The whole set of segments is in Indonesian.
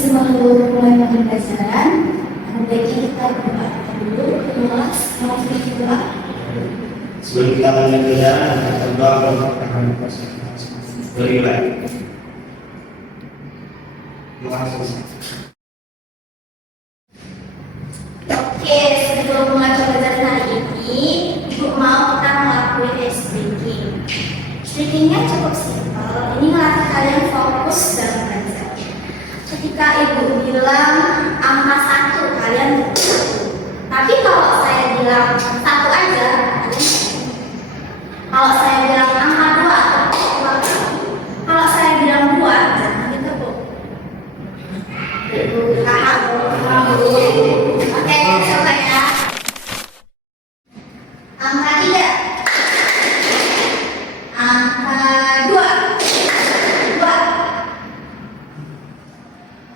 sebelum mulai pembelajaran, baiknya kita berdoa dulu. Kelas mau berdoa. Sebelum kita mulai pembelajaran, kita berdoa akan beribadah. Terima kasih. Oke, sebelum mulai pembelajaran hari ini, Ibu mau kita melakukan speaking. Speakingnya cukup simpel. Ini melatih kalian fokus dalam belajar. Ketika Ibu bilang angka 1, kalian satu. Tapi kalau saya bilang satu aja, kalau saya bilang angka 2, kalau saya bilang 2, jangan ditepuk. Oke, coba ya. Angka 3, angka 2, 4,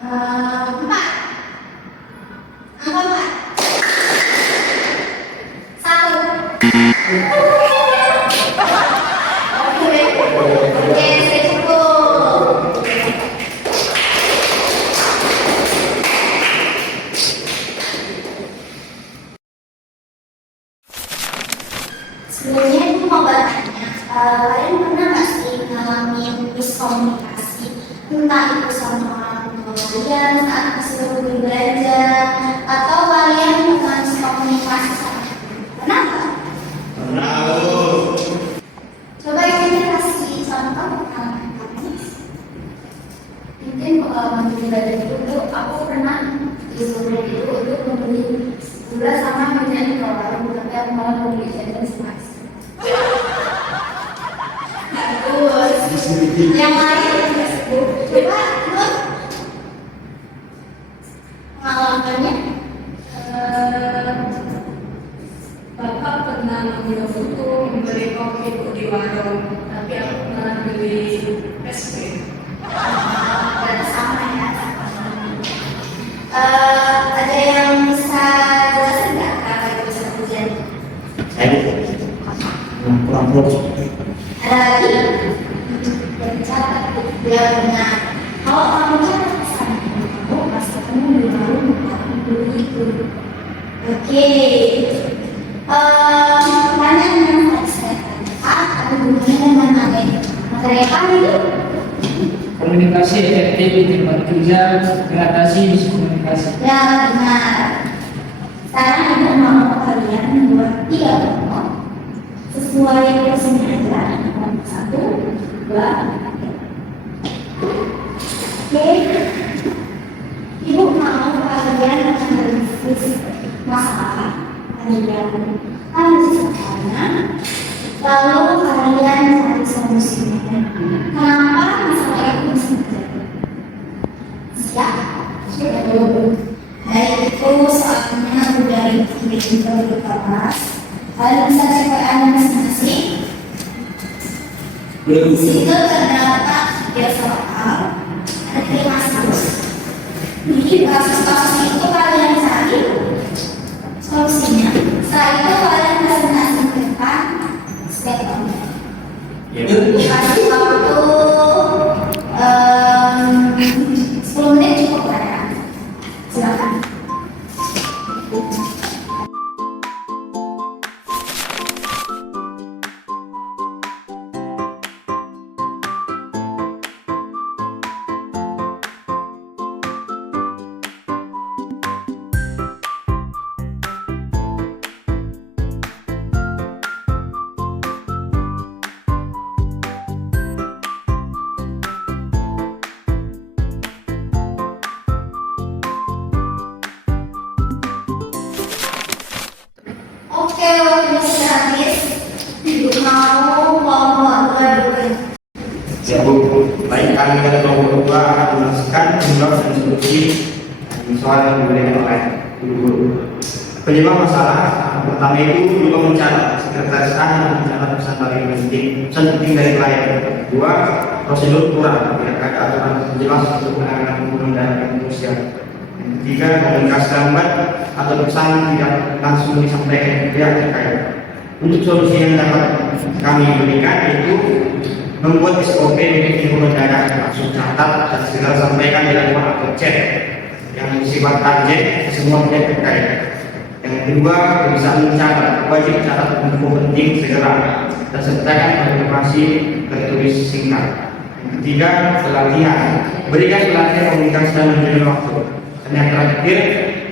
angka 4, 1. Oke, sudah cukup. Sebelumnya aku mau bertanya, kalian pernah nggak sih ngalamin miskomunikasi, entah itu sama orang tua kalian saat disuruh belajar, atau kalian pernah miskomunikasi sama teman? Pernah nggak? Pernah. Coba kita kasih contoh pengalaman kamu. Mungkin pengalaman belajar dulu, aku pernah disuruh untuk membeli gula sama minyak ke warung, tapi aku malah membeli jajan semua. Terus yang lain, coba pengalamannya. Bapak pernah mengambil foto membeli kopi di warung, tapi aku pernah beli es krim. Berarti sama ya. Ada yang bisa jelasin nggak kalau itu bisa hujan? Saya kurang fokus. Ada lagi? Bercatat dia benar. Kalau kamu catat pesan kamu pas ketemu di warung kamu dulu itu. Oke. Pertanyaan yang harus saya tanyakan ada hubungannya dengan materi apa itu? Komunikasi efektif di tempat kerja, mengatasi miskomunikasi. Ya benar. Sekarang ibu mau kalian membuat 3 kelompok sesuai prosedur. 1, 2, 3. Oke. Ibu mau kalian menganalisis masalah kalian sekarang, lalu kalian cari solusinya. Kenapa masalah itu bisa terjadi? Siap? Sudah dulu. Baik, itu soalnya udah dikirim ke kelas. Kalian bisa cek WA-nya masing-masing. Di situ terdapat 3 soal, ada 3 kasus. Di kasus-kasus itu kalian cari solusinya. Setelah itu kalian presentasikan statement. Kasih waktu 10 menit cukup ya. Silakan. Oke, waktunya sudah habis. Ibu mau kelompok 2 dulu. Ya Bu, baik kami dari kelompok 2 akan menjelaskan penyebab dan solusi soal yang diberikan oleh guru-guru. Penyebab masalah pertama itu lupa mencatat. Sekretaris A yang mencatat pesan paling penting, pesan penting dari klien. 2, prosedur kurang, tidak ada aturan jelas untuk penanganan pengguna dan manusia. Yang 3, komunikasi lambat atau pesan tidak langsung disampaikan ke pihak terkait. Untuk solusi yang dapat kami berikan itu membuat SOP untuk pengendara, langsung catat dan segera sampaikan di telepon atau chat yang bersifat target semua pihak terkait. Yang kedua, bisa mencatat, wajib catat info penting segera dan sertakan konfirmasi tertulis singkat. Yang ketiga, pelatihan, berikan pelatihan komunikasi dan manajemen waktu. Dan yang terakhir,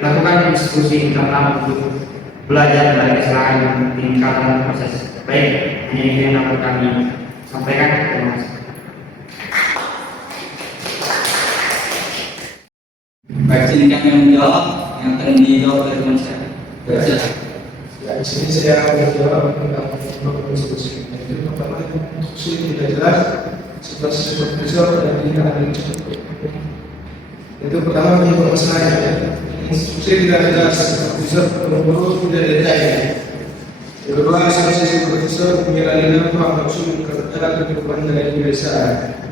lakukan diskusi internal untuk belajar dari kesalahan peningkatan proses. Baik, hanya itu yang dapat kami sampaikan. Terima kasih. Baik, silakan yang menjawab, yang akan dijawab oleh teman saya. Ya, di sini saya menjawab tentang diskusi. Jadi pertama diskusi tidak jelas, situasi seperti itu dan tidak ada yang cukup. Itu pertama penyebab masalahnya. Instruksi tidak jelas, bisa buru-buru tidak detail. Yang kedua, sanksi seperti itu menjalani apa maksud kerja kehidupan dari kebiasaan.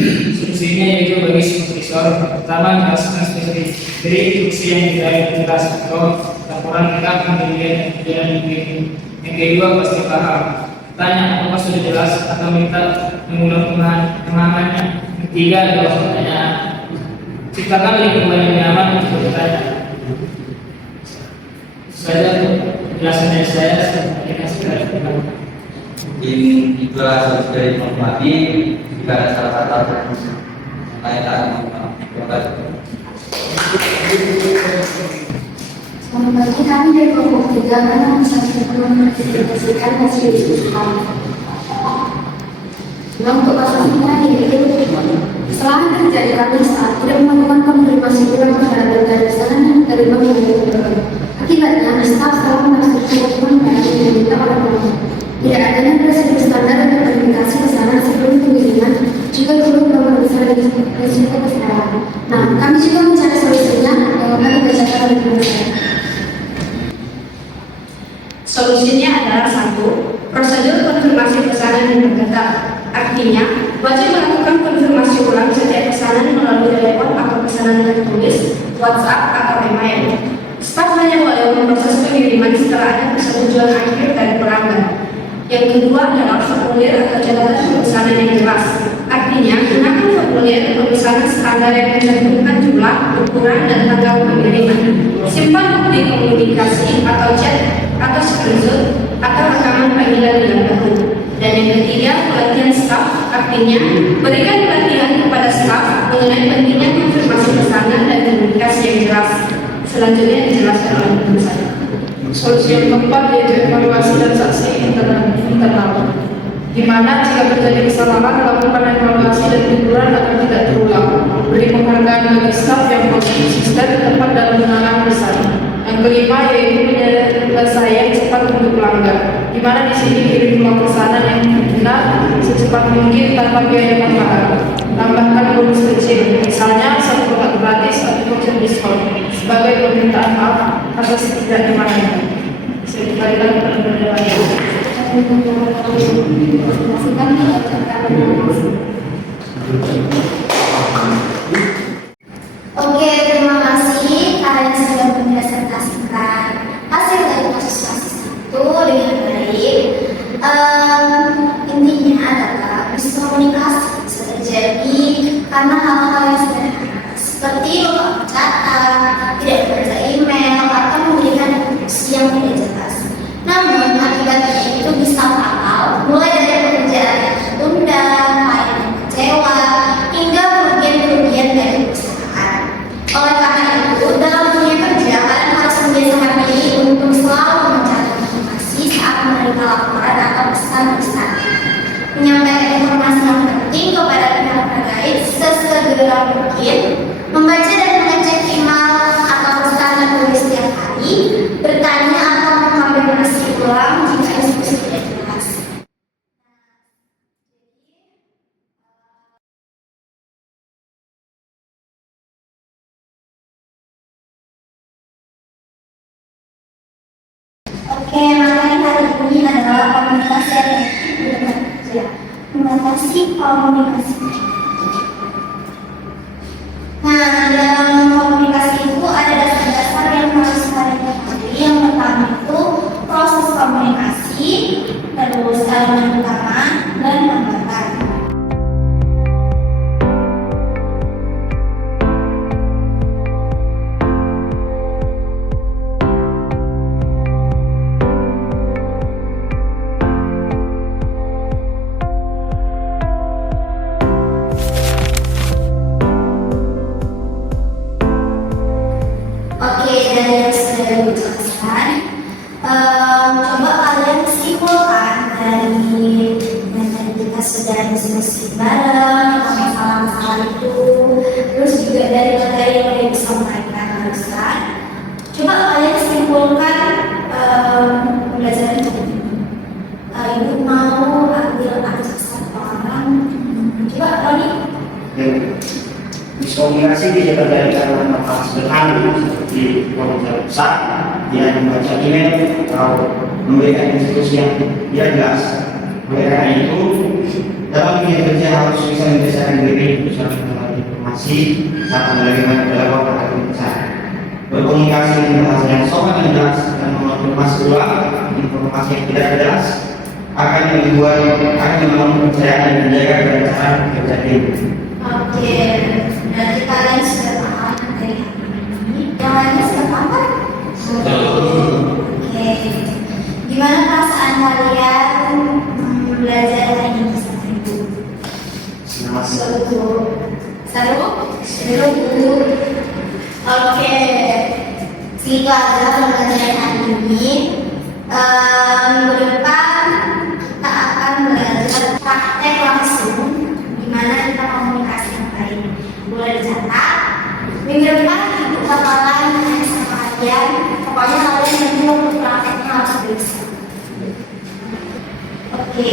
Instruksinya yaitu bagi supervisor pertama jelaskan spesifik dari instruksi yang jelas atau laporan kita pendirian jalan ini. Yang kedua pasti paham. Tanya apakah sudah jelas atau minta mengulang pemahamannya. Yang ketiga adalah pertanyaan. Ciptakan lingkungan yang nyaman untuk bertanya. Saya penjelasan dari saya kasih kepada Mungkin itulah dari informasi. Jika ada salah satu lain terima kasih. Selamat pagi, kami dari kelompok 3 karena misalnya belum mengimplementasikan hasil diskusi kami. Untuk kasus ini yaitu kesalahan terjadi kami saat tidak melakukan konfirmasi ulang terhadap dari kesalahan dari bank yang dilakukan. Akibatnya, staf telah menafsirkan dokumen yang diminta oleh bank. Tidak adanya prosedur standar dan komunikasi kesalahan sebelum pengiriman juga belum besar risiko kesalahan. Nah, kami juga mencari solusinya. Kami bacakan oleh pemirsa. Solusinya adalah 1. Prosedur konfirmasi pesanan yang terketat. Artinya, wajib melakukan konfirmasi ulang setiap pesanan melalui telepon atau pesanan tertulis, WhatsApp atau email. Staf hanya boleh memproses pengiriman setelah ada persetujuan akhir dari pelanggan. Yang kedua adalah formulir atau catatan pemesanan yang jelas. Artinya, gunakan formulir pemesanan standar yang mencantumkan jumlah, ukuran, dan tanggal pengiriman. Simpan bukti komunikasi atau chat atau screenshot atau rekaman panggilan dengan baku. Dan yang ketiga, pelatihan staf. Artinya, berikan pelatihan kepada staf mengenai pentingnya konfirmasi pesanan dan komunikasi yang jelas. Selanjutnya dijelaskan oleh pemirsa. Solusi yang keempat yaitu evaluasi dan sanksi internal. Di mana jika terjadi kesalahan, lakukan evaluasi dan teguran agar tidak terulang. Beri penghargaan bagi staf yang konsisten tepat dalam menangani pesan. Yang kelima yaitu penyelesaian cepat untuk pelanggan. Di mana di sini kirim ulang pesanan yang benar secepat mungkin tanpa biaya tambahan. Tambahkan bonus kecil, misalnya 1 produk gratis atau voucher diskon sebagai permintaan maaf atas tidak dimarahi. Saya kembalikan kepada Bunda lagi. Oke, terima kasih kalian sudah mempresentasikan hasil dari kasus itu dengan baik. Intinya adalah miskomunikasi bisa terjadi karena hal-hal yang sederhana seperti lupa mencatat, tidak membaca email, atau memberikan instruksi yang tidak jelas. Namun akibatnya itu bisa fatal, mulai dari pekerjaan yang tertunda, klien yang kecewa, hingga kerugian-kerugian dari perusahaan. Oleh karena itu, dalam dunia kerja kalian harus membiasakan diri untuk selalu mencatat informasi saat menerima laporan atau pesan-pesan. Menyampaikan informasi yang penting kepada pihak terkait sesegera mungkin, membaca dan mengecek email atau pesan tertulis setiap hari, bertanya atau mengkonfirmasi ulang jika instruksi tidak jelas. Oke, materi hari ini adalah komunikasi yang efektif dalam kerja. Membatasi komunikasi. Nah, dalam komunikasi itu ada dasar-dasar halaman utama dan hambatan. Oke, dari yang sudah dijelaskan, coba kalian simpulkan dari yang tadi kita sudah diskusi bareng, masalah-masalah itu, terus juga dari materi yang udah bisa mereka barusan. Coba kalian simpulkan pembelajaran ini. Ibu mau ambil acak satu orang, coba Roni. Diskomunikasi bisa terjadi karena hal sederhana seperti komentar besar, dia membaca email atau memberikan instruksi yang tidak jelas. Oleh karena itu, dalam dunia kerja harus bisa membiasakan diri bisa menerima informasi saat menerima dialog atau pembicaraan. Berkomunikasi dengan bahasa yang sopan dan jelas dan mengonfirmasi ulang informasi yang tidak jelas akan membangun kepercayaan dan menjaga kelancaran kerja tim. Oke, berarti kalian sudah paham materi ini. Yang lainnya sudah paham kan? Oke, gimana perasaan kalian belajar hari ini sama ibu? Seru. Oke, segitu aja pembelajaran hari ini. Minggu depan kita akan belajar praktek langsung, di mana kita komunikasi yang baik. Boleh dicatat. Minggu depan ibu bakalan nanya sama kalian. Pokoknya kalian nanti waktu prakteknya harus bisa. Oke,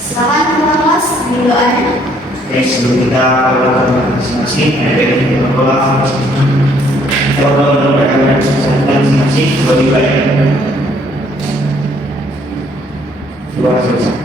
silakan ketua kelas ambil doanya. Oke, sebelum kita masing-masing, kita berdoa. Kita berdoa mereka masing-masing bagi baik. Doa selesai.